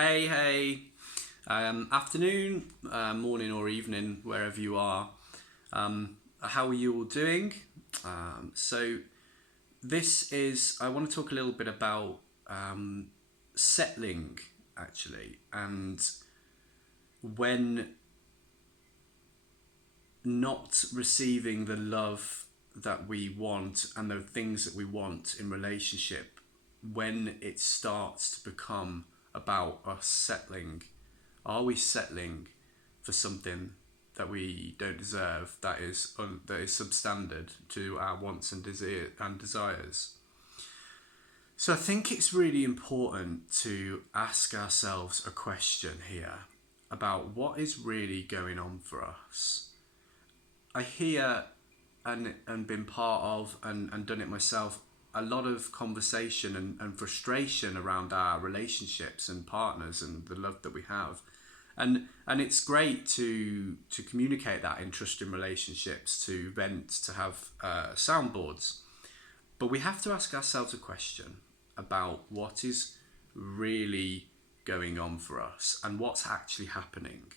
Hey, afternoon, morning or evening, wherever you are. How are you all doing? So I want to talk a little bit about settling, actually, and when not receiving the love that we want and the things that we want in relationship, when it starts to become about us settling. Are we settling for something that we don't deserve, that is substandard to our wants and desires? So I think it's really important to ask ourselves a question here about what is really going on for us. I hear and been part of and done it myself, a lot of conversation and frustration around our relationships and partners and the love that we have. And it's great to communicate that interest in relationships, to vent, to have soundboards. But we have to ask ourselves a question about what is really going on for us and what's actually happening.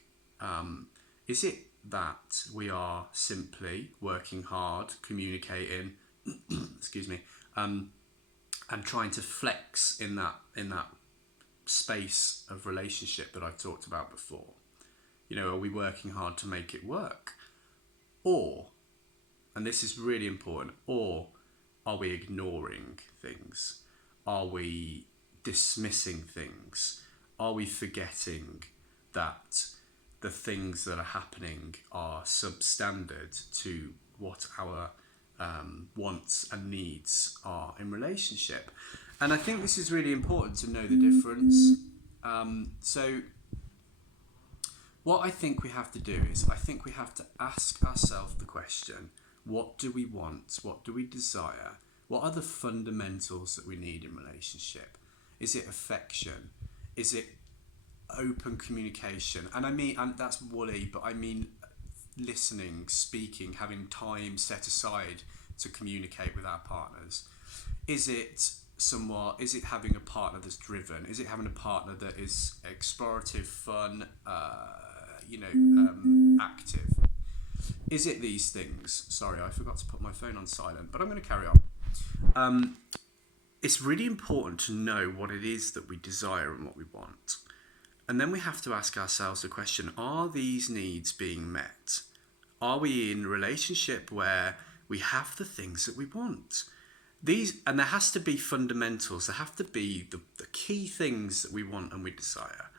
Is it that we are simply working hard, communicating, excuse me, and trying to flex in that space of relationship that I've talked about before? Are we working hard to make it work? Or, and this is really important, or are we ignoring things? Are we dismissing things? Are we forgetting that the things that are happening are substandard to what our wants and needs are in relationship? And I think this is really important to know the difference. So what I think we have to do is, I think we have to ask ourselves the question, what do we want? What do we desire? What are the fundamentals that we need in relationship? Is it affection? Is it open communication? And that's woolly, but I mean listening, speaking, having time set aside to communicate with our partners. Is it having a partner that's driven? Is it having a partner that is explorative, fun, active? Is it these things? Sorry, I forgot to put my phone on silent, but I'm going to carry on. It's really important to know what it is that we desire and what we want. And then we have to ask ourselves the question, are these needs being met? Are we in a relationship where we have the things that we want? And there has to be fundamentals, there have to be the key things that we want and we desire.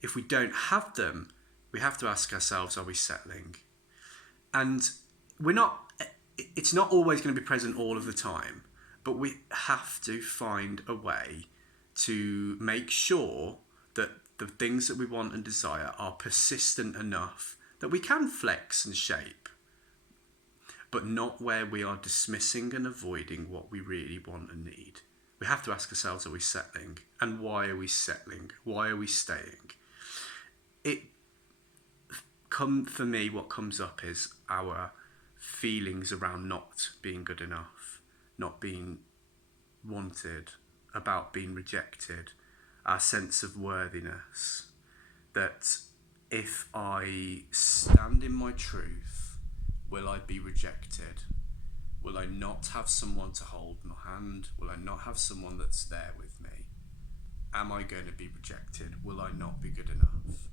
If we don't have them, we have to ask ourselves, are we settling? And it's not always going to be present all of the time, but we have to find a way to make sure that the things that we want and desire are persistent enough that we can flex and shape, but not where we are dismissing and avoiding what we really want and need. We have to ask ourselves, are we settling? And why are we settling? Why are we staying? For me, what comes up is our feelings around not being good enough, not being wanted, about being rejected, our sense of worthiness, that if I stand in my truth, will I be rejected? Will I not have someone to hold my hand? Will I not have someone that's there with me? Am I going to be rejected? Will I not be good enough?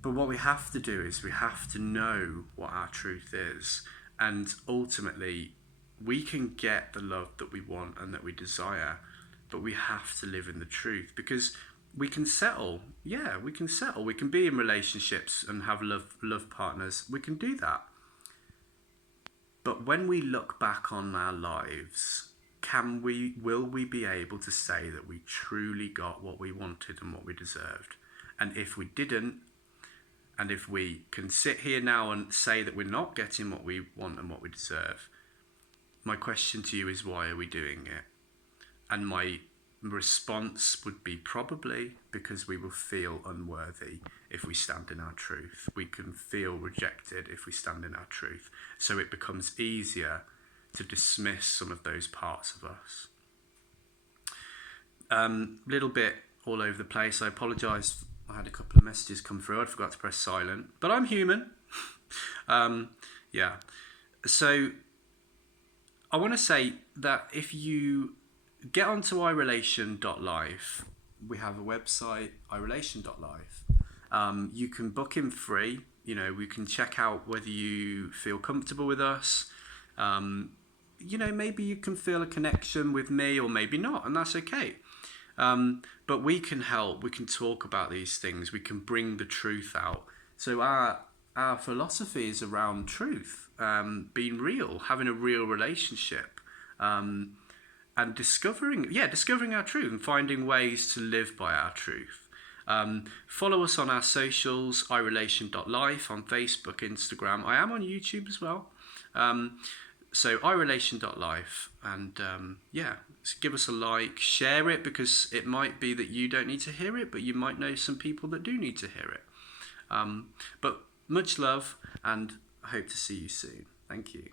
But what we have to do is we have to know what our truth is, and ultimately we can get the love that we want and that we desire, but we have to live in the truth, because we can settle. Yeah, we can settle. We can be in relationships and have love partners. We can do that. But when we look back on our lives, will we be able to say that we truly got what we wanted and what we deserved? And if we didn't, and if we can sit here now and say that we're not getting what we want and what we deserve, my question to you is, why are we doing it? And my response would be probably because we will feel unworthy if we stand in our truth. We can feel rejected if we stand in our truth. So it becomes easier to dismiss some of those parts of us. Little bit all over the place. I apologise. I had a couple of messages come through. I forgot to press silent, but I'm human. Yeah. So I want to say that if you get onto irelation.life, we have a website, irelation.life. You can book in free. You know, we can check out whether you feel comfortable with us. You know, maybe you can feel a connection with me or maybe not, and that's okay. But we can help. We can talk about these things. We can bring the truth out. So our philosophy is around truth, being real, having a real relationship, and discovering our truth and finding ways to live by our truth. Follow us on our socials, irelation.life on Facebook, Instagram. I am on YouTube as well. So irelation.life, and give us a like, share it, because it might be that you don't need to hear it, but you might know some people that do need to hear it. But much love, and I hope to see you soon. Thank you.